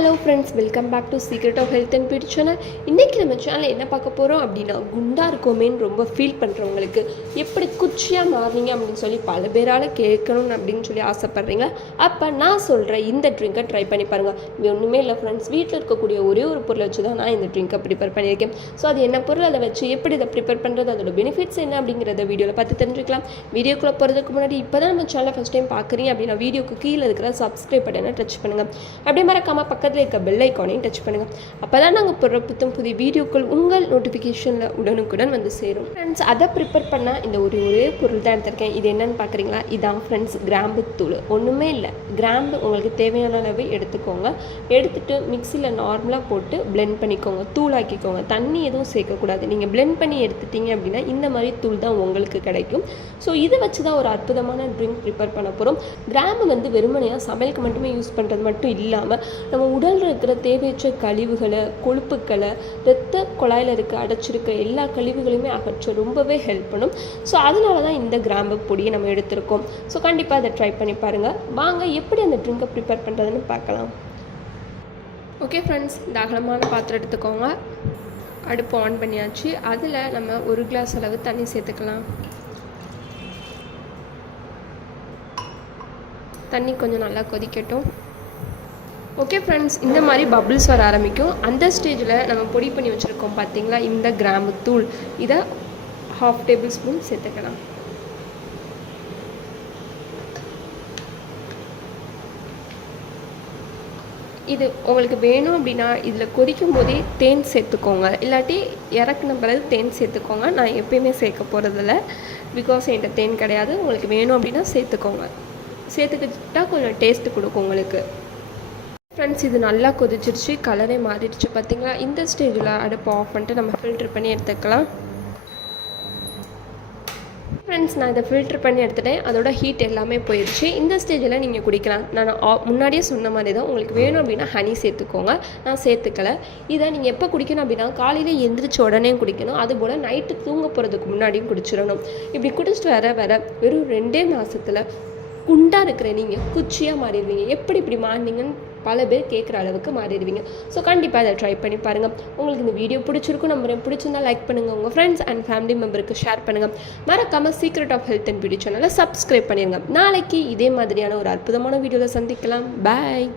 Hello friends welcome back to secret of health and beauty channel இன்றைக்கி நம்ம சேனலில் என்ன பார்க்க போகிறோம் அப்படின்னா குண்டா இருக்கோமேன்னு ரொம்ப ஃபீல் பண்ணுறவங்களுக்கு எப்படி குச்சியாக மாறினீங்க அப்படின்னு சொல்லி பல பேரால் கேட்கணும் அப்படின்னு சொல்லி ஆசைப்பட்றீங்க. அப்போ நான் சொல்கிறேன் இந்த ட்ரிங்கை ட்ரை பண்ணி பாருங்கள் இது ஒன்றுமே இல்லை ஃப்ரெண்ட்ஸ் வீட்டில் இருக்கக்கூடிய ஒரே ஒரு பொருளை வச்சு தான் நான் இந்த ட்ரிங்கை ப்ரிப்பேர் பண்ணியிருக்கேன். ஸோ அது என்ன பொருள்? அதை வச்சு எப்படி இதை ப்ரிப்பேர் பண்ணுறது அதோட பெனிஃபிட்ஸ் என்ன அப்படிங்கிறத வீடியோவில் பார்த்து தெரிஞ்சுக்கலாம். வீடியோக்குள்ளே போகிறதுக்கு முன்னாடி இப்போ தான் நம்ம சேனலை ஃபஸ்ட் டைம் பார்க்குறீங்க அப்படின்னா வீடியோக்கு கீழே இருக்கிற சப்ஸ்கிரைப் பட்டனை டச் பண்ணுங்கள் அப்படியே மறக்காமல் பக்கத்தில் இருக்க பெல் ஐக்கானையும் டச் பண்ணுங்கள் அப்போ தான் நாங்கள் போடுற புத்தம் புதிய வீடியோக்கள் உங்கள் நோட்டிஃபிகேஷனில் உடனுக்குடன் வந்து சேரும். ஃப்ரெண்ட்ஸ் அதை ப்ரிப்பேர் பண்ணால் இந்த ஒரு ஒரே பொருள் தான் எடுத்திருக்கேன். இது என்னன்னு பார்க்குறீங்களா இதான் ஃப்ரெண்ட்ஸ் கிராம்பு தூள். ஒன்றுமே இல்லை. கிராம்பு உங்களுக்கு தேவையான அளவு எடுத்துக்கோங்க. எடுத்துட்டு மிக்சியில் நார்மலாக போட்டு பிளெண்ட் பண்ணிக்கோங்க. தூளாக்கிக்கோங்க. தண்ணி எதுவும் சேர்க்கக்கூடாது. நீங்கள் பிளெண்ட் பண்ணி எடுத்துட்டீங்க அப்படின்னா இந்த மாதிரி தூள் தான் உங்களுக்கு கிடைக்கும். ஸோ இதை வச்சு தான் ஒரு அற்புதமான ட்ரிங்க் ப்ரிப்பேர் பண்ண போகிறோம் கிராம்பு வந்து வெறுமனையாக சமையலுக்கு மட்டுமே யூஸ் பண்ணுறது மட்டும் இல்லாமல் நம்ம உடலில் இருக்கிற தேவையற்ற கழிவுகளை கொழுப்புக்களை இரத்த குழாயில் இருக்க அடைச்சிருக்க எல்லா கழிவுகளையுமே அகற்ற ரொம்பவே ஹெல்ப் பண்ணும். ஸோ அதனால தான் இந்த கிராம்பு பொடியை நம்ம எடுத்திருக்கோம். ஸோ கண்டிப்பாக அதை ட்ரை பண்ணி பாருங்கள் வாங்க எப்படி அந்த ட்ரிங்கை ப்ரிப்பேர் பண்ணுறதுன்னு பார்க்கலாம். ஓகே ஃப்ரெண்ட்ஸ் இந்த அகலமான பாத்திரம் எடுத்துக்கோங்க. அடுப்பு ஆன் பண்ணியாச்சு. அதில் நம்ம ஒரு கிளாஸ் அளவு தண்ணி சேர்த்துக்கலாம். தண்ணி கொஞ்சம் நல்லா கொதிக்கட்டும். ஓகே ஃப்ரெண்ட்ஸ் இந்த மாதிரி பபிள்ஸ் வர ஆரம்பிக்கும். அந்த ஸ்டேஜில் நம்ம பொடி பண்ணி வச்சுருக்கோம் பார்த்தீங்களா இந்த கிராம்பு தூள். இதை ஹாஃப் டேபிள் ஸ்பூன் சேர்த்துக்கலாம். இது உங்களுக்கு வேணும் அப்படின்னா இதில் கொதிக்கும் போதே தேன் சேர்த்துக்கோங்க. இல்லாட்டி இறக்குன பிறகு தேன் சேர்த்துக்கோங்க. நான் எப்பயுமே சேர்க்க போகிறதில்ல பிகாஸ் என்கிட்ட தேன் கிடையாது. உங்களுக்கு வேணும் அப்படின்னா சேர்த்துக்கோங்க. சேர்த்துக்கிட்டா கொஞ்சம் டேஸ்ட்டு கொடுக்கும் உங்களுக்கு. ஃப்ரெண்ட்ஸ் இது நல்லா கொதிச்சிருச்சு. கலரே மாறிடுச்சு. பார்த்தீங்களா இந்த ஸ்டேஜில் அடுப்பு ஆஃப் பண்ணிட்டு நம்ம ஃபில்ட்ரு பண்ணி எடுத்துக்கலாம். ஃப்ரெண்ட்ஸ் நான் இதை ஃபில்டர் பண்ணி எடுத்துட்டேன். அதோட ஹீட் எல்லாமே போயிடுச்சு இந்த ஸ்டேஜில் நீங்கள் குடிக்கலாம். நான் முன்னாடியே சொன்ன மாதிரி தான் உங்களுக்கு வேணும் அப்படின்னா ஹனி சேர்த்துக்கோங்க. நான் சேர்த்துக்கல. இதை நீங்கள் எப்போ குடிக்கணும் அப்படின்னா காலையில் எந்திரிச்ச உடனே குடிக்கணும். அதுபோல் நைட்டு தூங்க போகிறதுக்கு முன்னாடியும் குடிச்சிடணும். இப்படி குடிச்சிட்டு வர வர வெறும் ரெண்டே மாதத்தில் குண்டாக இருக்கிற நீங்கள் குச்சியாக மாறிடுவீங்க. எப்படி இப்படி மாறினீங்கன்னு பல பேர் கேட்குற அளவுக்கு மாறிடுவீங்க. ஸோ கண்டிப்பாக அதை ட்ரை பண்ணி பாருங்கள் உங்களுக்கு இந்த வீடியோ பிடிச்சிருக்கும் நம்புறேன் பிடிச்சிருந்தா லைக் பண்ணுங்கள் உங்கள் ஃப்ரெண்ட்ஸ் அண்ட் ஃபேமிலி மெம்பருக்கு ஷேர் பண்ணுங்கள் மறக்காமல் secret of health and beauty சேனலை சப்ஸ்கிரைப் பண்ணிடுங்க நாளைக்கு இதே மாதிரியான ஒரு அற்புதமான வீடியோவில் சந்திக்கலாம். பாய்